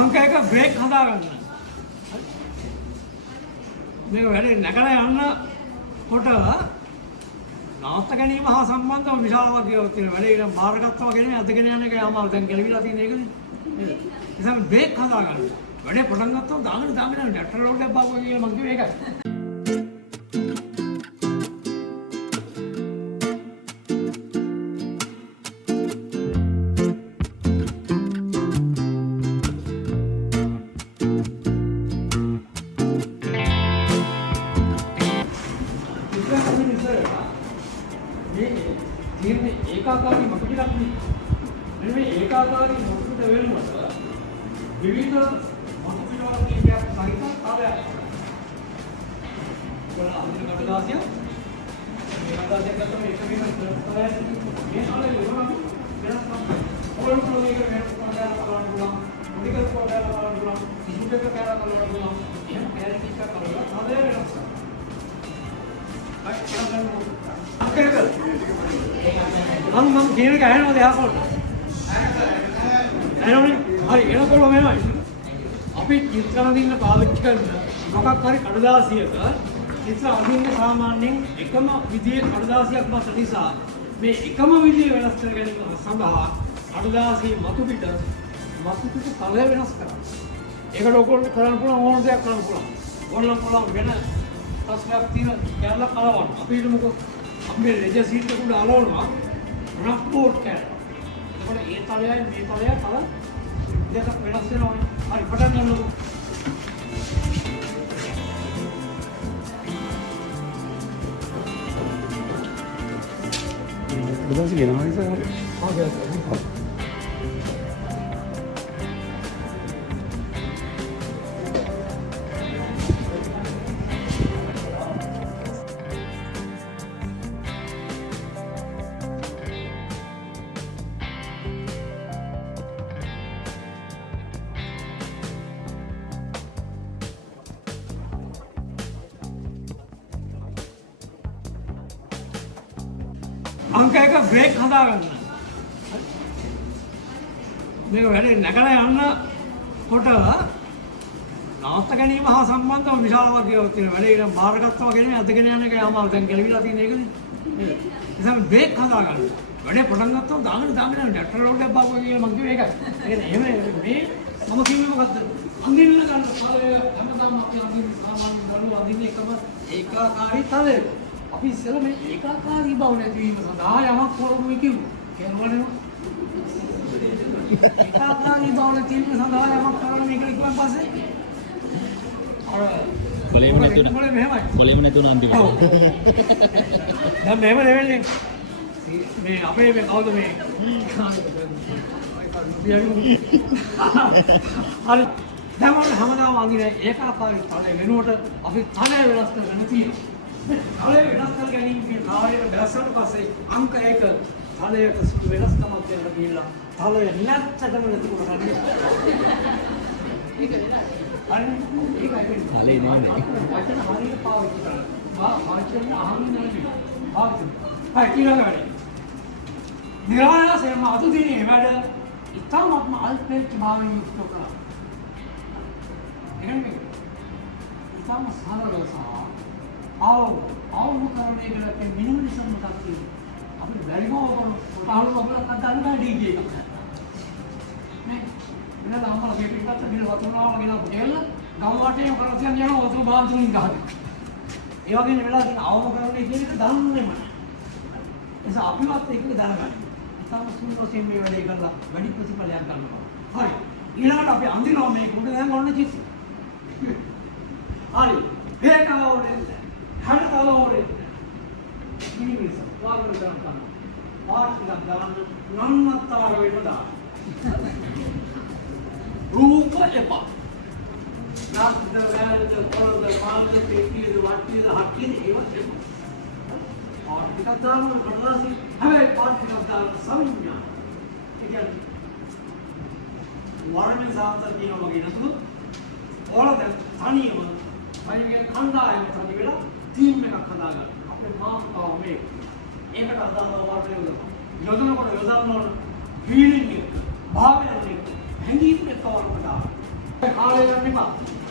අංක 1 බ්‍රේක් හදාගන්න. මේක වැඩේ නැගලා යනකොට නාස්ත ගැනීම හා සම්බන්ධව විශාල වගකීමක් තියෙනවා. වැඩේ ඊට බාරගත්තා වගේ නෙමෙයි අදගෙන යන එකයි අමාරු. දැන් ගැලවිලා තියෙන එකනේ. නේද? ඒ තමයි බ්‍රේක් හදාගන්න. වැඩේ පටන් ගත්තොත් දාගෙන ඩැක්ටර් ලෝඩ් එකක් බාපුවා කියලා මං කිව්වේ ඒකයි. ඒකාකාරී මතු ටිකක් නේ. මෙන්න මේ ඒකාකාරී මතුට වෙනුවට විවිධ මතු පිටවල් කීපයක් සහිත කාර්යයක්. කොහොමද අඳුර කඩදාසිය? මේ කඩදාසිය ගත්තම එක වෙනම කරලා මේ කාලේ වෙනම වෙනස් තමයි. ඔයගොල්ලෝ මේක වෙනස් කරලා බලන්න පුළුවන්. මොනිකල් කරලා බලන්න පුළුවන්. ඉස්පිට එක කරලා බලන්න පුළුවන්. එහෙම කැරට් එකක් කරලා හදේ වෙනස් කරනවා. මම කියන එක ඇහෙනවද එහාට? ඇහෙනවනේ. හරි එනකොට මෙහෙමයි. අපි චිත්‍ර අඳින්න පාවිච්චි කරන මොකක් හරි කඩදාසියක චිත්‍ර අඳින්න සාමාන්‍යයෙන් එකම විදිහේ කඩදාසියක් මත නිසා මේ එකම විදිහ වෙනස් කර ගැනීම සඳහා කඩදාසියේ මතු පිට තලය වෙනස් කරනවා. ඒකට ඔයගොල්ලෝ කරන්න පුළුවන් ඕන දෙයක් කරන්න පුළුවන්. ඕනනම් පුළුවන් වෙන ප්‍රශ්නයක් තියෙන කැලල කලවන්න. අපි හිතමුකෝ අපේ රෙජ සීට් එක උඩ අලවනවා රෆ් බෝඩ් කැලල. එතකොට ඒ තලයයි මේ තලයයි තල දෙකක් වෙනස් වෙනවනේ. හරි පටන් ගන්නකො. බදාසි කියනවා නේද? අංක 1 බ්‍රේක් හදාගන්න. මේක වැඩේ නැගලා යනකොට නාස්ත ගැනීම හා සම්බන්ධව විශාල වගකීමක් තියෙනවා. වැඩේ ඊට බාරගත්තා වගේ නෙමෙයි අදගෙන යන එකයි අමාරු. දැන් ගැලවිලා තියෙන එකනේ. නේද? ඒ තමයි බ්‍රේක් හදාගන්න. වැඩේ පටන් ගත්තොත් දාගෙන ඩැක්ටර් ලෝඩ් එකක් බාපුවා කියලා මං කිව්වේ ඒකයි. ඒ කියන්නේ එහෙම මේ මම කිව්වේ මොකද්ද? අඳින්න ගන්න තලය හැමදාම අපි අඳින්න සාමාන්‍ය බලන අඳින්න එකම ඒකාකාරී තලය. අපි ඉස්සෙල්ලා මේ ඒකාකාරී බව නැතිවීම සඳහා යමක් කරමු කිව්වා. කියනවනේ. ඒකාකාරී බව නැතිවීම සඳහා යමක් කරන්න මේක කිව්වන් පස්සේ අර කොලේම නැතුණ අන්තිමට. දැන් මෙහෙම නෙවෙයි. මේ අපේ මේ කවුද මේ? හරි. දැන් මම හැමදාම අඳින ඒකාකාරී තලය වෙනුවට අපි තලය වෙනස් කරගෙන තියෙනවා. තලය වෙනස් කර ගැනීම කියන කාර්යය දැසට පස්සේ අංක 1 තලයක වෙනස්කමක් දෙන්න කියලා තලය නැත්තටම නැති කරගන්න. ඒකයි තලේ නෙමෙයි. වචන හරියට පාවිච්චි කරන්න. වචන අහන්නේ නැති. පාවිච්චි. හරි ඊළඟ වැඩේ. නිරායාසයෙන්ම අද දිනේ වැඩ ඉතාමත්ම අල්පේච්ඡ භාවයෙන් යුක්ත කරා. එහෙනම් ඉතාම සරල සහ ආවම කරන්නේ කියලා මිනිමලිසම් එකක් තියෙනවා. අපි බැරිම ඔබ පහළ ඔබලක් අදන්න බෑ ඩීජේ එකක්. නේ වෙනද අම්මලා මේ පිටපත ගිල වතුනාව කියලා කියලා ගම වටේම කරසියන් යනවා වතුන බාන්තුනින් ගහන. ඒ වගේ වෙලා තියෙන ආවම කරන්නේ කියන එක දන්නේම නැහැ. ඒ නිසා අපිවත් ඒක දැනගන්න. ඉතාලම සුන්දරයෙන් මේ වැඩේ කරලා වැඩි ප්‍රතිඵලයක් ගන්නවා. හරි. ඊළඟට අපි අඳිනවා මේක උඩ දැන් ඔන්න කිසි. හරි. මේකවෝනේ හරතවෝනේ ඉනිවිස වාග්න කරනවා. පාටියක් දාන්න නන්නතර වෙන්න දාන්න. රූප එපා. නාස්ද වැලද කොළද මාල්ද පෙට්ටියද වට්ටියද හක්කියද ඒවත් එපා. පාටියක් දාන්න කඩදාසි හැබැයි පාටියක් දාන්න සංඥා. ඒ කියන්නේ වර්ණ සාන්තර කියනවා වගේ නේද? ඕලද තනියම මයිගේ කණ්ඩායම තනි වෙලා ටීම් එකක් හදාගන්න. අපේ මාතෘකාව මේක. ඒකට අදාළව වර්ණය යොදනවා. යොදනකොට යොදන්න ඕන ෆීලිං එක, භාවය එක, හැඟීම් එක වර්ණ දාන්න. කාලය ගන්න එපා.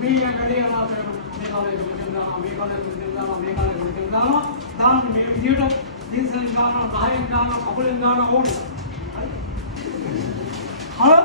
මේ යන කඩේ යනවා මේ කාලේ දුකින් දානවා මේ කාලේ දුකින් දානවා මේ කාලේ දුකින් දානවා. තාම මේ විදියට දින්සෙන් දානවා ගහයෙන් දානවා කකුලෙන් දානවා ඕනේ. හරි.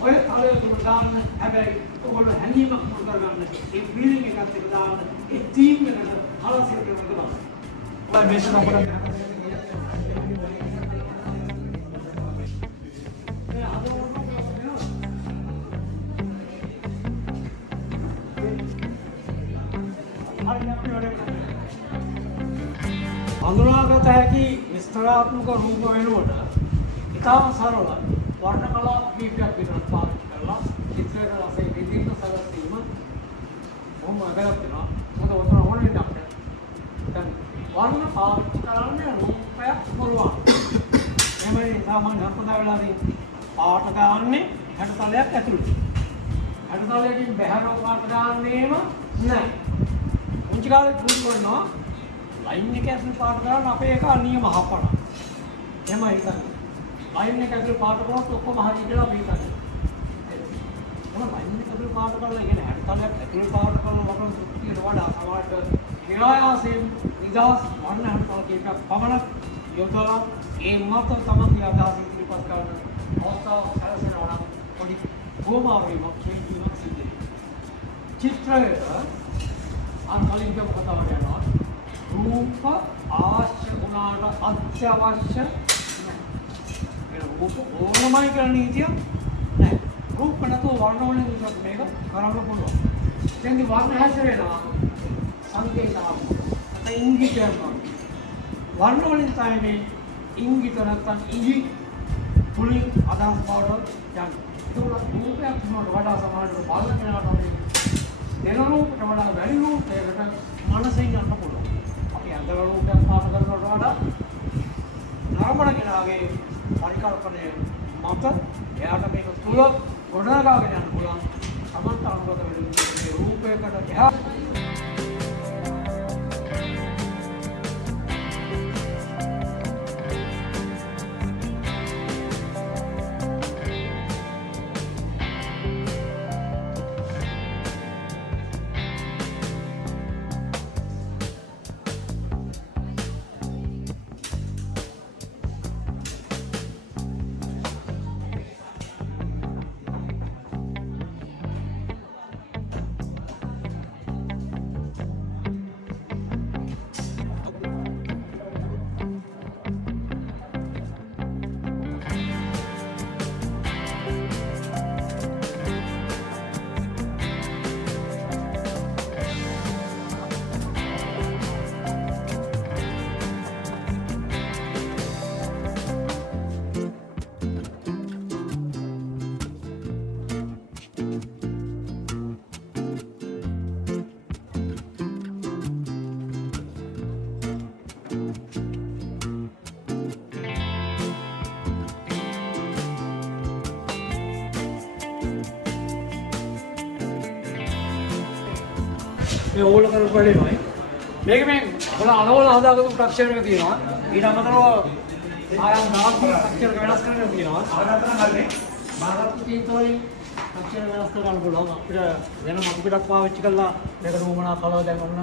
ඔය කාලය තුන දාන්න හැබැයි ඔයගොල්ලෝ හැංගීමක් මුල් කරගන්න. ඒ ෆීලිං එකත් එක්ක දාන්න. ඒ ටීම් එකට හලසින් කරනවා. ඔය මේක අපරාධ හඳුනාගත හැකි විස්තරාත්මක රූප වෙනුවට ඉතාම සරල වර්ණ කලා කීපයක් විතරක් පාවිච්චි කරලා චිත්‍රයේ රසය විඳින්න සැලසීම බොහොම වැදගත් වෙනවා. මොකද උතන ඕනේ නැහැ. දැන් වර්ණ පාවිච්චි කරන්නේ රූපයක් පුළුවන්. එමේ සාමාන්‍ය හම්බුනා වෙලාදී පාට ගන්නනේ 60 තලයක් ඇතුළේ. 60 තලයකින් බැහැරව පාට ගන්නෙම නැහැ. උන්ච කාලේ පුරුදු කරනවා ලයින් එක ඇතුළේ පාට කරන්න අපේ එක නියම හපන. එහෙමයි හිතන්නේ. ලයින් එක ඇතුළේ පාට කරනකොට ඔක්කොම හරි කියලා අපි හිතන්නේ. එහෙනම් ලයින් එක ඇතුළේ පාට කරලා කියන්නේ 60 තලයක් ඇතුළේ පාට කරන වගේ තෘප්තියට වඩා සමහරට නිරායාසයෙන් නිදාස් වර්ණ 60 තල කීපයක් පමණක් යොදලා ඒ මත තමයි අදහස් ඉදිරිපත් කරන අවස්ථාව සැලසෙනවා නම් පොඩි කොමාවීමක් කියවීමක් සිද්ධ වෙනවා. චිත්‍රයට අන්කලින් කියපු කතාවට යනවා. රූප අවශ්‍ය වුණාට අත්‍යවශ්‍ය නැහැ. ඒ රූප ඕනමයි කරන්න නීතිය නැහැ. රූප නැතුව වර්ණ වලින් විතරක් මේක කරන්න පුළුවන්. දැන් වර්ණ හැසිරෙනවා සංකේතාවක්. අත ඉංගිතයක් වගේ. වර්ණ වලින් තමයි මේ ඉංගිත නැත්නම් ඉඟි තුලින් අදහස් බවට යන්නේ. ඒක රූපයක් වුණාට වඩා සමානව බලන කෙනාට වගේ දෙන රූපයට වඩා වැඩි රූපයකට මනසෙන් යන්න පුළුවන්. අපි අන්දර රූපයක් පාට කරනකොට වඩා නරඹන කෙනාගේ පරිකල්පනය මත එයාට මේක තුල ගොඩනගාගෙන යන්න පුළුවන්. සමන්ත අනුගත වෙන මේ රූපයකට එහා මේ ඕල කරපු වැඩේමයි. මේක මේ වල අලවල හදාගත්තු ස්ට්‍රක්චර් එක තියෙනවා. ඊට අමතරව ආයම් නාස්ති ස්ට්‍රක්චර් එක වෙනස් කරන්න තියෙනවා. ආදාතන ගන්නේ බාගත්තු තීතෝයි ස්ට්‍රක්චර් වෙනස් කරන්න පුළුවන්. අපිට වෙන මතු පිටක් පාවිච්චි කරලා මේක රූමනා කලව දැන් ඔන්න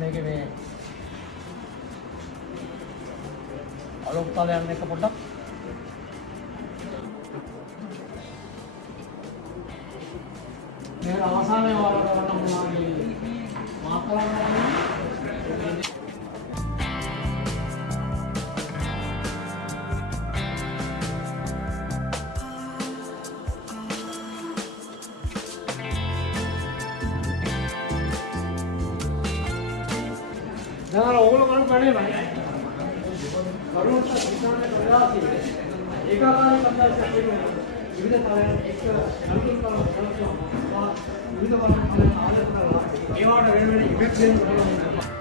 මේකේ මේ අලුත් තලයන් එක පොඩ්ඩක් මේ අවසානයේ වල කරන්න මොනවාගේ මාතෘකාවක් දැන් ඕගොල්ලෝ කරන වැඩේ නෑ. කරුණාට සිතානේ කරලා තියෙන්නේ. ඒකාකාරී කන්දල්සක් වෙනවා. විවිධ තලයන් එක අලුතින් කරන කරනවා. විවිධ වර්ණ තලයන් ආලෝක කරලා ඒවට වෙන වෙන ඉෆෙක්ට් දෙන්න පුළුවන්.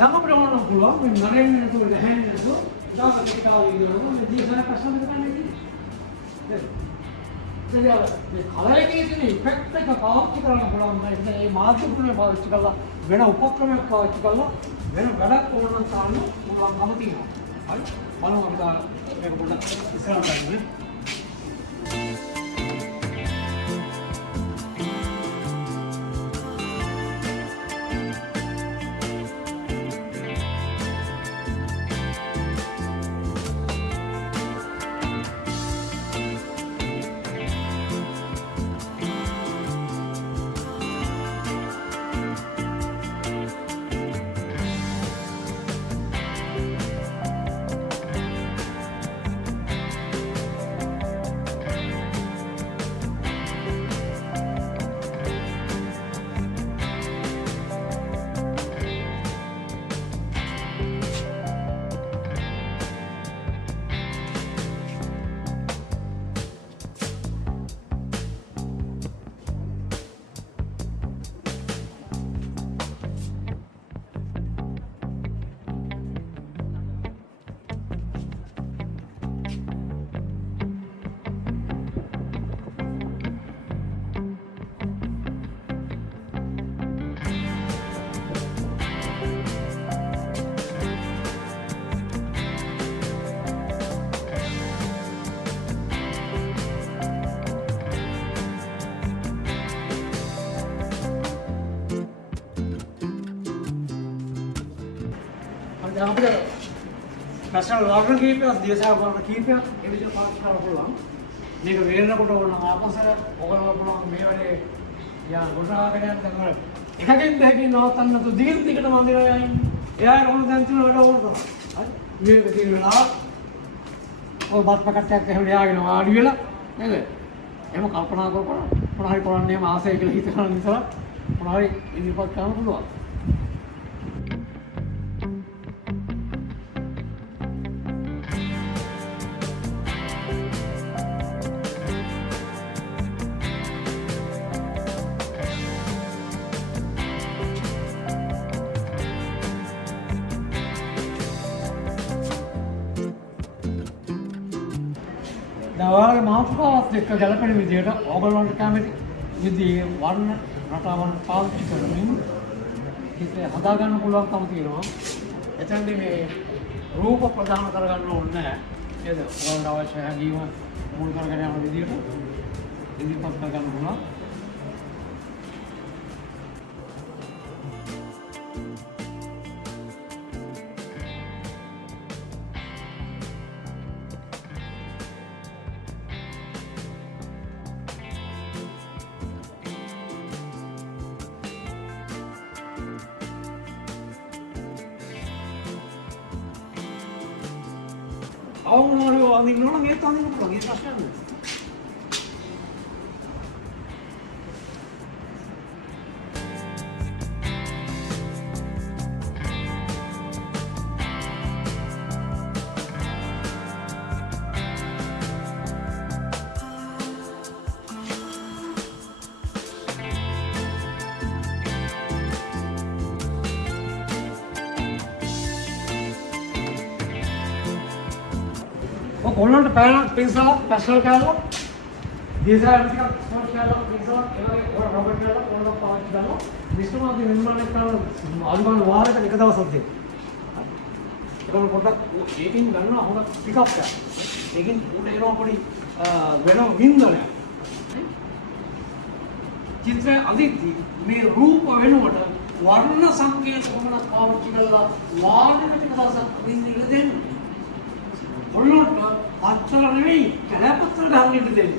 දැන් අපිට ඕනනම් පුළුවන් මේ නරෙන්නේ නැතුව ලැහැන්නේ නැතුව දාලා ටිකාව ඉන්නවා මේ දීසාර කෂණ කරන්නේ කියන්නේ. මේ කලර් එකේ තියෙන ඉෆෙක්ට් එක පාවිච්චි කරන්න පුළුවන් නේද? මේ මාධ්‍යකුණේ පාවිච්චි කරලා වෙන උපක්‍රමයක් පාවිච්චි කරලා වෙන වැඩක් ඕනනම් තාන්න පුළුවන්කම තියෙනවා. හරි? බලමු අපි මේක පොඩ්ඩක් ඉස්සරහට ගන්න. දැන් අපිට පැසල් වර්ණ කීපයක් දියසා වර්ණ කීපයක් ඒ විදිහට පාස් කරන්න පුළුවන්. මේක වේරනකොට ඕන ආපස්සට ඔයගොල්ලෝ පුළුවන් මේ වැඩේ යා ගොඩාගෙන යන්න දැන් වල එකකින් දෙකකින් නවත්තන්න තු දිගින් දිගටම අඳිනවා යන්නේ. එයා ඕන දැන් තුන වැඩ ඕන තමයි. හරි. මේක තියෙන වෙලාව ඔය බත් පැකට්ටයක් එහෙම ලියාගෙන වාඩි වෙලා නේද? එහෙම කල්පනා කරපුවා මොනවා හරි කරන්න එහෙම ආසයි කියලා හිතන නිසා මොනවා හරි ඉදිරිපත් කරන්න පුළුවන්. දවාගේ මාතෘකාවත් එක්ක ගැලපෙන විදිහට ඕගොල්ලන්ට කැමති විදිහේ වර්ණ රටාවන් පාවිච්චි කරමින් හිතේ හදා ගන්න පුළුවන්කම තියෙනවා. එතනදී මේ රූප ප්‍රදාන කරගන්න ඕනේ නැහැ. නේද? ඔයගොල්ලන්ට අවශ්‍ය හැඟීම මුල් කරගෙන යන විදිහට ඉදිරිපත් කරගන්න පුළුවන්. අවුනෝරෝ අඳින්න ඕන මේක අඳින්න පුළුවන් ඒක ප්‍රශ්නයක් නෑ. ඔයගොල්ලන්ට පෙන්සලක් පැසල් කරලා දියසාර ටිකක් ස්මෝක් කරලා පෙන්සලක් ඒ වගේ ඔය රබර් කරලා පොළොක් පාවිච්චි කරනවා විශ්වමාධ්‍ය නිර්මාණය කරන අලුගාන වාරයක එක දවසක් දෙන්න. ඒක පොඩ්ඩක් ඒකින් ගන්නවා හොඳ පිකප් එකක්. ඒකින් උඩ එනවා පොඩි වෙන වින්දනයක්. චිත්‍රය අදිද්දී මේ රූප වෙනුවට වර්ණ සංකේත කොමනක් පාවිච්චි කරලා වාරයක ටික දවසක් වින්දින්න දෙන්න. ඔන්නෝට අච්චර නෙවෙයි කැලපත්තර ගන්න ඉන්න දෙන්න.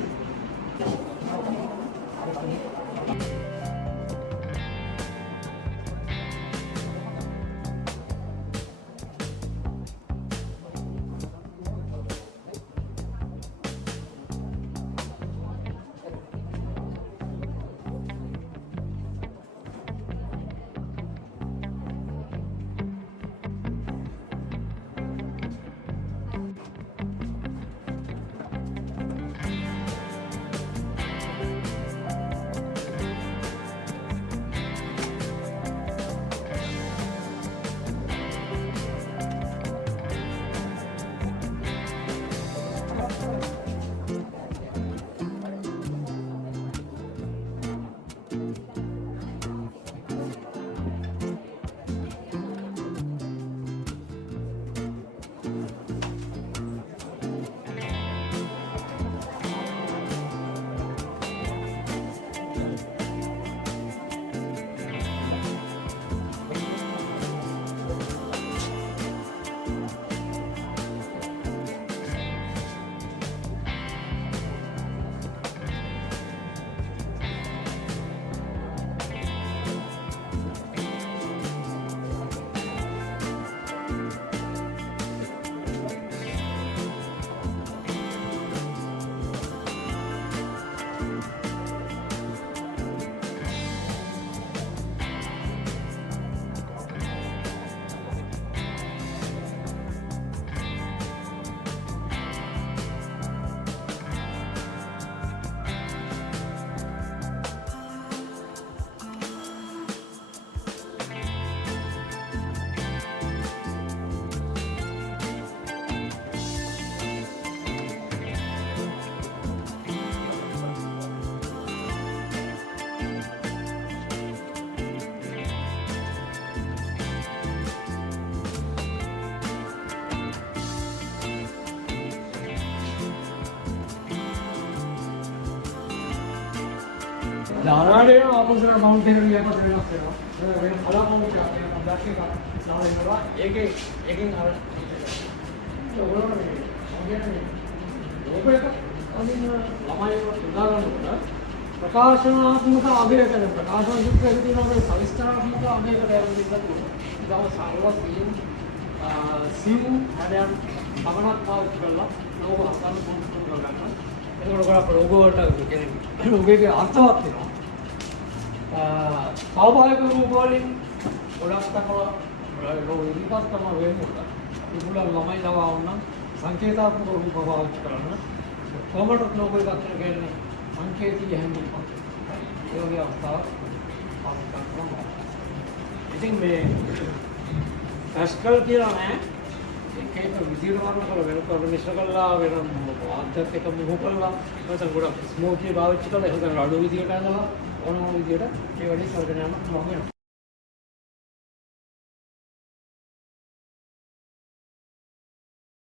දාරාඩේ ආපස්සට මවුන්ට් එක වියකට වෙනස් වෙනවා. වෙන කලාපම් එකක් වෙනවා. ඩැක් එකක් දාලා ඉන්නවා. ඒකෙන් අර ඔයගොල්ලෝ මේ ලෝකයක අදින්න ළමයි උදාහරණයක් ප්‍රකාශනාත්මක අගය කරන ප්‍රකාශන සූත්‍රයේ තියෙන අපේ සවිස්තරාත්මක අගයකට යන දෙයක් ඉතාම සරල සිම් හදයන් පමණක් පාවිච්චි කරලා ලෝගෝ හස්තන්න පුරුදු කරගන්න. ඒකෝට අපේ ලෝගෝ වලට කියන්නේ ලෝගෝගේ අර්ථවත් වෙනවා. ස්වාභාවික රූප වලින් ගොඩක් තකලා ලෝගෝ ඉදිරිපත් කරන වෙනකොට ඒගොල්ලෝ ළමයි ලවා වුණා සංකේතාත්මක රූප පාවිච්චි කරන්න කොහොමද ලෝගෝ එකක් කියන්නේ සංකේතීය හැඟීමක්. ඒ වගේ අවස්ථාවක් පාවිච්චි කරනවා. ඉතින් මේ පැස්කල් කියලා නෑ ඒක විදියට වර්ණ කරලා වෙනකොට මිශ්‍ර කරලා වෙන ආධ්‍යාත්මික එක මුහු කරලා නැත්නම් ගොඩක් ස්මෝකී පාවිච්චි කරලා එහෙනම් අඩු විදියට අඳලා ඕනම විදියට ඒ වැඩේ කරගෙන යන්න පුළුවන් වෙනවා.